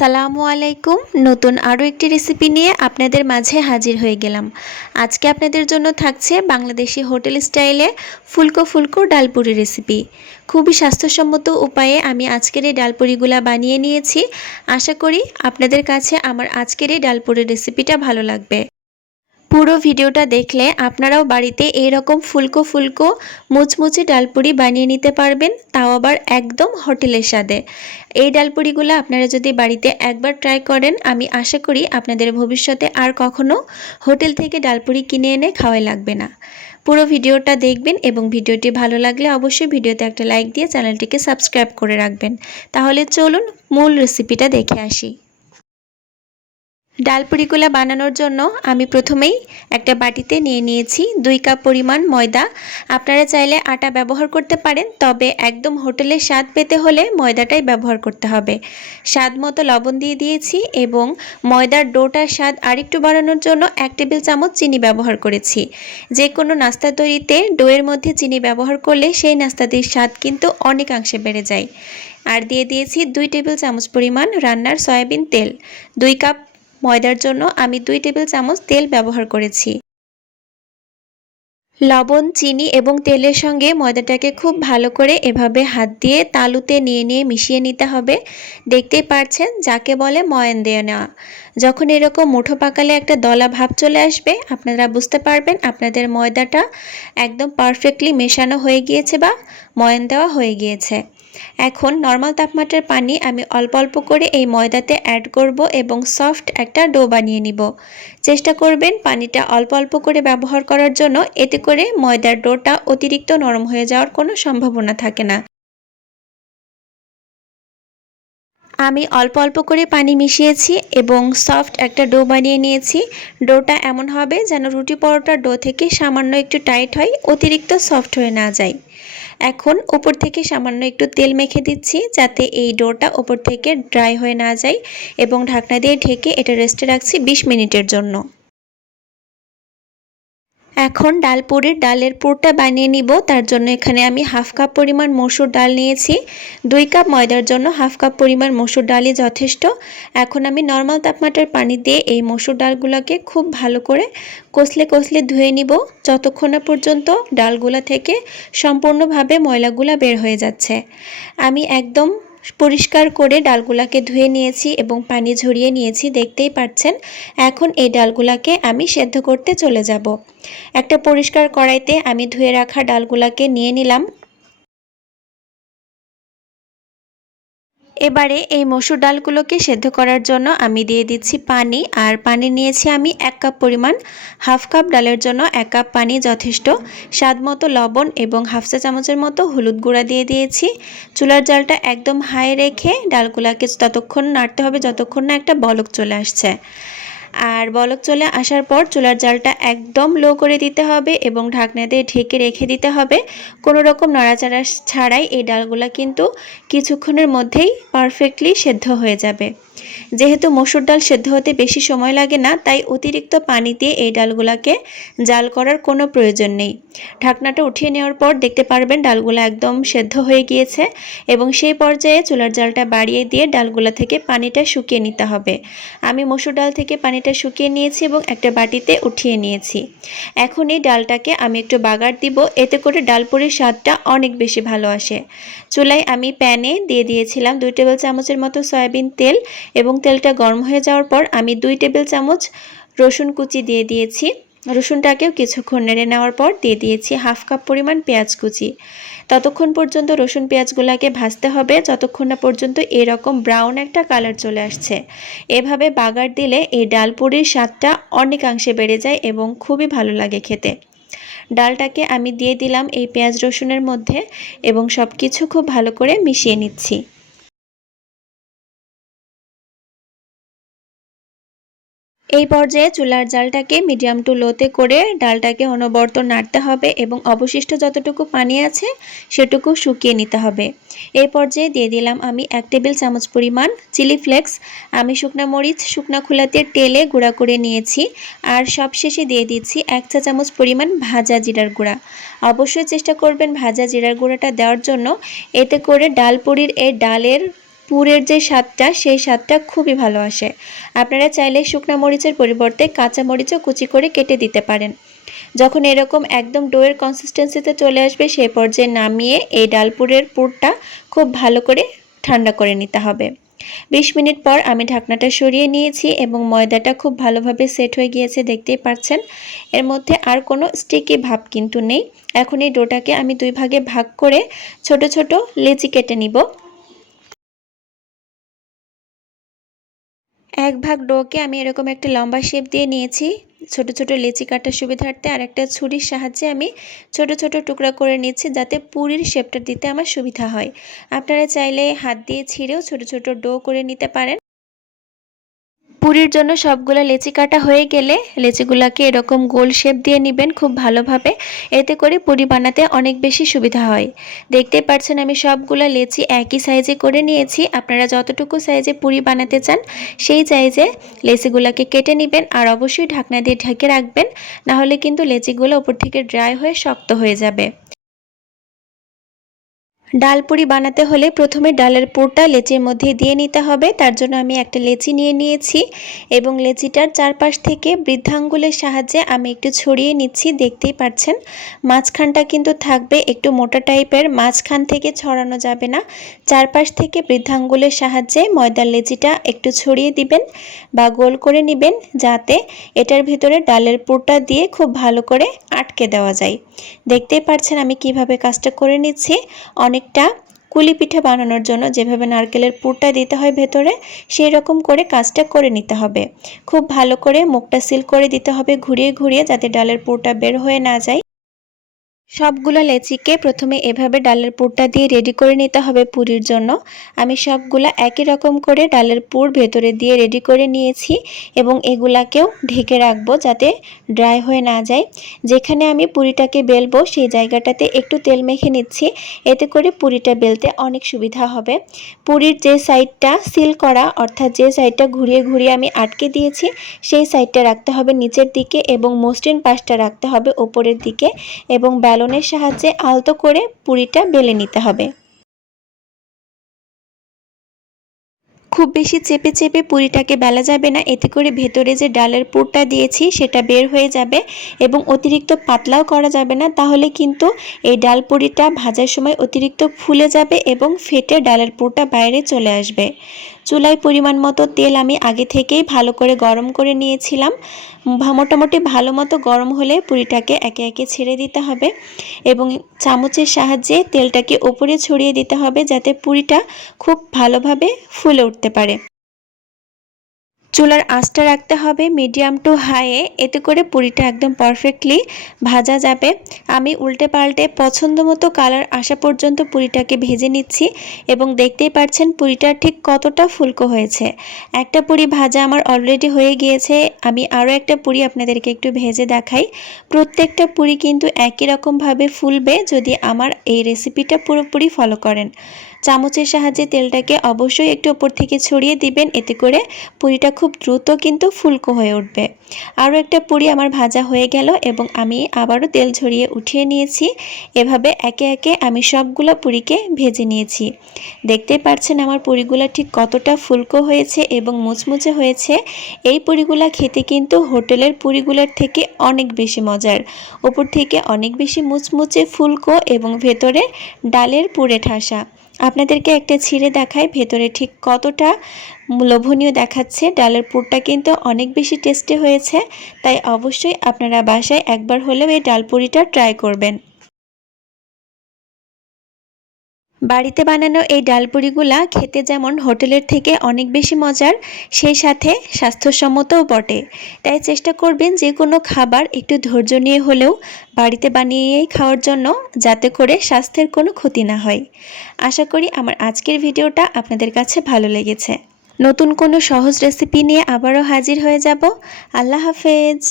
আসসালামু আলাইকুম। নতুন আরও একটি রেসিপি নিয়ে আপনাদের মাঝে হাজির হয়ে গেলাম। আজকে আপনাদের জন্য থাকছে বাংলাদেশি হোটেল স্টাইলে ফুলকো ফুলকো ডালপুরি রেসিপি। খুবই স্বাস্থ্যসম্মত উপায়ে আমি আজকের এই ডালপুরিগুলা বানিয়ে নিয়েছি। আশা করি আপনাদের কাছে আমার আজকের এই ডালপুরির রেসিপিটা ভালো লাগবে। পুরো ভিডিওটা দেখলে আপনারাও বাড়িতে এইরকম ফুলকো ফুলকো মুচমুচে ডালপুরি বানিয়ে নিতে পারবেন, তাও আবার একদম হোটেলের স্বাদে। এই ডালপুরিগুলো আপনারা যদি বাড়িতে একবার ট্রাই করেন, আমি আশা করি আপনাদের ভবিষ্যতে আর কখনো হোটেল থেকে ডালপুরি কিনে এনে খাওয়াই লাগবে না। পুরো ভিডিওটা দেখবেন এবং ভিডিওটি ভালো লাগলে অবশ্যই ভিডিওতে একটা লাইক দিয়ে চ্যানেলটিকে সাবস্ক্রাইব করে রাখবেন। তাহলে চলুন মূল রেসিপিটা দেখে আসি। ডালপুরিগুলো বানানোর জন্য আমি প্রথমেই একটা বাটিতে নিয়ে নিয়েছি 2 কাপ পরিমাণ ময়দা। আপনারা চাইলে আটা ব্যবহার করতে পারেন, তবে একদম হোটেলের স্বাদ পেতে হলে ময়দাটাই ব্যবহার করতে হবে। স্বাদ মতো লবণ দিয়ে দিয়েছি এবং ময়দার ডোটার স্বাদ আরেকটু বাড়ানোর জন্য 1 টেবিল চামচ চিনি ব্যবহার করেছি। যে কোনো নাস্তা তৈরিতে ডোয়ের মধ্যে চিনি ব্যবহার করলে সেই নাস্তাটির স্বাদ কিন্তু অনেকাংশে বেড়ে যায়। আর দিয়ে দিয়েছি 2 টেবিল চামচ পরিমাণ রান্নার সয়াবিন তেল। 2 কাপ ময়দার জন্য আমি 2 টেবিল চামচ তেল ব্যবহার করেছি। লবণ, চিনি এবং তেলের সঙ্গে ময়দাটাকে খুব ভালো করে এভাবে হাত দিয়ে তালুতে নিয়ে মিশিয়ে নিতে হবে। দেখতেই পাচ্ছেন যাকে বলে ময়ান দিয়ে নেওয়া। যখন এরকম মুঠো পাকালে একটা দলা ভাব চলে আসবে, আপনারা বুঝতে পারবেন আপনাদের ময়দাটা একদম পারফেক্টলি মেশানো হয়ে গিয়েছে বা ময়ান দেওয়া হয়ে গিয়েছে। এখন নর্মাল তাপমাত্রার পানি আমি অল্প অল্প করে এই ময়দাতে অ্যাড করব এবং সফট একটা ডো বানিয়ে নিব। চেষ্টা করবেন পানিটা অল্প অল্প করে ব্যবহার করার জন্য, এতে করে ময়দার ডোটা অতিরিক্ত নরম হয়ে যাওয়ার কোনো সম্ভাবনা থাকে না। আমি অল্প অল্প করে পানি মিশিয়েছি এবং সফট একটা ডো বানিয়ে নিয়েছি। ডোটা এমন হবে যেন রুটি পরোটার ডো থেকে সামান্য একটু টাইট হয়, অতিরিক্ত সফট হয়ে না যায়। এখন উপর থেকে সামান্য একটু তেল মেখে দিচ্ছি যাতে এই ডোটা উপর থেকে ড্রাই হয়ে না যায় এবং ঢাকনা দিয়ে ঢেকে এটা রেস্টে রাখছি 20 মিনিটের জন্য। এখন ডালের পুরটা বানিয়ে নিব। তার জন্য এখানে আমি হাফ কাপ পরিমাণ মসুর ডাল নিয়েছি। 2 কাপ ময়দার জন্য হাফ কাপ পরিমাণ মসুর ডালই যথেষ্ট। এখন আমি নর্মাল তাপমাত্রার পানি দিয়ে এই মসুর ডালগুলোকে খুব ভালো করে কষলে ধুয়ে নিব, যতক্ষণ না পর্যন্ত ডালগুলা থেকে সম্পূর্ণভাবে ময়লাগুলা বের হয়ে যাচ্ছে। আমি একদম পরিষ্কার করে ডালগুলাকে ধুয়ে নিয়েছি এবং পানি ঝরিয়ে নিয়েছি, দেখতেই পাচ্ছেন। এখন এই ডালগুলাকে আমি সেদ্ধ করতে চলে যাব। একটা পরিষ্কার কড়াইতে আমি ধুয়ে রাখা ডালগুলাকে নিয়ে নিলাম। এবারে এই মসুর ডালগুলোকে সেদ্ধ করার জন্য আমি দিয়ে দিচ্ছি পানি, আর পানি নিয়েছি আমি 1 কাপ পরিমাণ। হাফ কাপ ডালের জন্য 1 কাপ পানি যথেষ্ট। স্বাদ মতো লবণ এবং হাফ চা চামচের মতো হলুদ গুঁড়া দিয়ে দিয়েছি। চুলার জালটা একদম হাই রেখে ডালগুলাকে ততক্ষণ নাড়তে হবে যতক্ষণ না একটা বলক চলে আসছে। আর বলক চলে আসার পর চুলার জালটা একদম লো করে দিতে হবে এবং ঢাকনা দিয়ে ঢেকে রেখে দিতে হবে। কোনো রকম নাড়াচাড়া ছাড়াই এই ডালগুলা কিন্তু কিছুক্ষণের মধ্যেই পারফেক্টলি সেদ্ধ হয়ে যাবে। যেহেতু মসুর ডাল সেদ্ধ হতে বেশি সময় লাগে না, তাই অতিরিক্ত পানি দিয়ে এই ডালগুলাকে জাল করার কোনো প্রয়োজন নেই। ঢাকনাটা উঠিয়ে নেওয়ার পর দেখতে পারবেন ডালগুলা একদম সেদ্ধ হয়ে গিয়েছে এবং সেই পর্যায়ে চুলার জালটা বাড়িয়ে দিয়ে ডালগুলা থেকে পানিটা শুকিয়ে নিতে হবে। আমি মসুর ডাল থেকে পানিটা শুকিয়ে নিয়েছি এবং একটা বাটিতে উঠিয়ে নিয়েছি। এখন এই ডালটাকে আমি একটু বাগার দিব, এতে করে ডালপুরির স্বাদটা অনেক বেশি ভালো আসে। চুলায় আমি প্যানে দিয়ে দিয়েছিলাম 2 টেবিল চামচের মতো সয়াবিন তেল এবং তেলটা গরম হয়ে যাওয়ার পর আমি 2 টেবিল চামচ রসুন কুচি দিয়ে দিয়েছি। রসুনটাকেও কিছুক্ষণ নেড়ে নেওয়ার পর দিয়ে দিয়েছি হাফ কাপ পরিমাণ পেঁয়াজ কুচি। ততক্ষণ পর্যন্ত রসুন পেঁয়াজগুলোকে ভাজতে হবে যতক্ষণ না পর্যন্ত এরকম ব্রাউন একটা কালার চলে আসছে। এভাবে বাগার দিলে এই ডালপুরির স্বাদটা অনেকাংশে বেড়ে যায় এবং খুবই ভালো লাগে খেতে। ডালটাকে আমি দিয়ে দিলাম এই পেঁয়াজ রসুনের মধ্যে এবং সব কিছু খুব ভালো করে মিশিয়ে নিচ্ছি। এই পর্যায়ে চুলার জালটাকে মিডিয়াম টু লোতে করে ডালটাকে অনবরত নাড়তে হবে এবং অবশিষ্ট যতটুকু পানি আছে সেটুকু শুকিয়ে নিতে হবে। এই পর্যায়ে দিয়ে দিলাম আমি 1 টেবিল চামচ পরিমাণ চিলি ফ্লেক্স। আমি শুকনা মরিচ শুকনা খোলাতে টেলে গুঁড়া করে নিয়েছি। আর সবশেষে দিয়ে দিচ্ছি 1 চা চামচ পরিমাণ ভাজা জিরার গুঁড়া। অবশ্যই চেষ্টা করবেন ভাজা জিরার গুঁড়াটা দেওয়ার জন্য, এতে করে ডালপুরির এই ডালের পুরের যে স্বাদটা সেই স্বাদটা খুবই ভালো আসে। আপনারা চাইলে শুকনা মরিচের পরিবর্তে কাঁচা মরিচও কুচি করে কেটে দিতে পারেন। যখন এরকম একদম ডোয়ের কনসিস্টেন্সিতে চলে আসবে সেই পর্যায়ে নামিয়ে এই ডালপুরের পুরটা খুব ভালো করে ঠান্ডা করে নিতে হবে। 20 মিনিট পর আমি ঢাকনাটা সরিয়ে নিয়েছি এবং ময়দাটা খুব ভালোভাবে সেট হয়ে গিয়েছে, দেখতেই পাচ্ছেন। এর মধ্যে আর কোনো স্টিকি ভাব কিন্তু নেই। এখন এই ডোটাকে আমি 2 ভাগে ভাগ করে ছোট ছোট লেচি কেটে নিব। এক ভাগ ডোকে আমি এরকম একটা লম্বা শেপ দিয়ে নিয়েছি ছোট ছোট লেচি কাটার সুবিধার্থে, আর একটা ছুরির সাহায্যে আমি ছোট ছোট টুকরা করে নিচ্ছি যাতে পুরির শেপটা দিতে আমার সুবিধা হয়। আপনারা চাইলে হাত দিয়ে ছিঁড়েও ছোট ছোট ডো করে নিতে পারেন। পুরির জন্য সবগুলো লেচি কাটা হয়ে গেলে লেচিগুলোকে এরকম গোল শেপ দিয়ে নেবেন খুব ভালোভাবে, এতে করে পুরি বানাতে অনেক বেশি সুবিধা হয়। দেখতে পাচ্ছেন আমি সবগুলো লেচি একই সাইজে করে নিয়েছি। আপনারা যতটুকু সাইজে পুরি বানাতে চান সেই সাইজে লেচিগুলোকে কেটে নেবেন, আর অবশ্যই ঢাকনা দিয়ে ঢেকে রাখবেন, না হলে কিন্তু লেচিগুলো উপর থেকে ড্রাই হয়ে শক্ত হয়ে যাবে। ডাল পুরি বানাতে হলে প্রথমে ডালের পুরটা লেচির মধ্যে দিয়ে নিতে হবে। তার জন্য আমি একটা লেচি নিয়ে নিয়েছি এবং লেচিটার চারপাশ থেকে বৃদ্ধাঙ্গুলের সাহায্যে আমি একটু ছড়িয়ে নিচ্ছি। দেখতেই পাচ্ছেন মাঝখানটা কিন্তু থাকবে একটু মোটা টাইপের, মাঝখান থেকে ছড়ানো যাবে না। চারপাশ থেকে বৃদ্ধাঙ্গুলের সাহায্যে ময়দার লেচিটা একটু ছড়িয়ে দিবেন বা গোল করে নেবেন, যাতে এটার ভিতরে ডালের পুরটা দিয়ে খুব ভালো করে আটকে দেওয়া যায়। দেখতেই পাচ্ছেন আমি কিভাবে কাজটা করে নিচ্ছি। অনেকটা কুলি পিঠা বানানোর জন্য যেভাবে নারকেলের পুরটা দিতে হয় ভেতরে, সেই রকম করে কাজটা করে নিতে হবে। খুব ভালো করে মুখটা সিল করে দিতে হবে ঘুরিয়ে ঘুরিয়ে, যাতে ডালের পুরটা বের হয়ে না যায়। সবগুলো লেচিকে প্রথমে এভাবে ডালের পুরটা দিয়ে রেডি করে নিতে হবে পুরির জন্য। আমি সবগুলা একই রকম করে ডালের পুর ভেতরে দিয়ে রেডি করে নিয়েছি এবং এগুলাকেও ঢেকে রাখবো যাতে ড্রাই হয়ে না যায়। যেখানে আমি পুরিটাকে বেলবো সেই জায়গাটাতে একটু তেল মেখে নিচ্ছি, এতে করে পুরিটা বেলতে অনেক সুবিধা হবে। পুরির যে সাইডটা সিল করা, অর্থাৎ যে সাইডটা ঘুরিয়ে ঘুরিয়ে আমি আটকে দিয়েছি সেই সাইডটা রাখতে হবে নিচের দিকে এবং মসৃণ পাশটা রাখতে হবে ওপরের দিকে, এবং বেলনের সাহায্যে আলতো করে পুরিটা বেলে নিতে হবে। খুব বেশি চেপে চেপে পুরিটাকে বেলা যাবে না, এতে করে ভেতরে যে ডালের পুরটা দিয়েছি সেটা বের হয়ে যাবে, এবং অতিরিক্ত পাতলাও করা যাবে না, তাহলে কিন্তু এই ডাল পুরিটা ভাজার সময় অতিরিক্ত ফুলে যাবে এবং ফেটে ডালের পুরটা বাইরে চলে আসবে। চুলায় পরিমাণ মতো তেল আমি আগে থেকেই ভালো করে গরম করে নিয়েছিলাম। মোটামুটি ভালো মতো গরম হলে পুরিটাকে একে একে ছেড়ে দিতে হবে এবং চামচের সাহায্যে তেলটাকে উপরে ছড়িয়ে দিতে হবে, যাতে পুরিটা খুব ভালোভাবে ফুলে উঠতে পারে। চুলার আঁচটা রাখতে হবে মিডিয়াম টু হাইয়ে, এতে করে পুরিটা একদম পারফেক্টলি ভাজা যাবে। আমি উল্টে পাল্টে পছন্দ মতো কালার আসা পর্যন্ত পুরিটাকে ভেজে নিচ্ছি এবং দেখতেই পাচ্ছেন পুরিটা ঠিক কতটা ফুলকো হয়েছে। একটা পুরি ভাজা আমার অলরেডি হয়ে গিয়েছে, আমি আরও একটা পুরি আপনাদেরকে একটু ভেজে দেখাই। প্রত্যেকটা পুরি কিন্তু একই রকমভাবে ফুলবে যদি আমার এই রেসিপিটা পুরোপুরি ফলো করেন। চামচের সাহায্যে তেলটাকে অবশ্যই একটু উপর থেকে ছড়িয়ে দিবেন, এতে করে পুরিটা খুব দ্রুত কিন্তু ফুলকো হয়ে উঠবে। আরও একটা পুরি আমার ভাজা হয়ে গেল এবং আমি আবারও তেল ঝরিয়ে উঠিয়ে নিয়েছি। এভাবে একে একে আমি সবগুলো পুরিকে ভেজে নিয়েছি। দেখতেই পাচ্ছেন আমার পুরিগুলো ঠিক কতটা ফুলকো হয়েছে এবং মুচমুচে হয়েছে। এই পুরিগুলো খেতে কিন্তু হোটেলের পুরিগুলোর থেকে অনেক বেশি মজার, উপর থেকে অনেক বেশি মুচমুচে ফুলকো এবং ভেতরে ডালের পুরে ঠাসা। আপনাদেরকে একটা ছিঁড়ে দেখায় ভেতরে ঠিক কতটা লোভনীয় দেখাচ্ছে। ডালের পুরটা কিন্তু অনেক বেশি টেস্টি হয়েছে, তাই অবশ্যই আপনারা বাসায় একবার হলেও এই ডাল পুরিটা ট্রাই করবেন। বাড়িতে বানানো এই ডালপুরিগুলা খেতে যেমন হোটেলের থেকে অনেক বেশি মজার, সেই সাথে স্বাস্থ্যসম্মতও বটে। তাই চেষ্টা করবেন যে কোনো খাবার একটু ধৈর্য নিয়ে হলেও বাড়িতে বানিয়েই খাওয়ার জন্য, যাতে করে স্বাস্থ্যের কোনো ক্ষতি না হয়। আশা করি আমার আজকের ভিডিওটা আপনাদের কাছে ভালো লেগেছে। নতুন কোনো সহজ রেসিপি নিয়ে আবারও হাজির হয়ে যাব। আল্লাহ হাফেজ।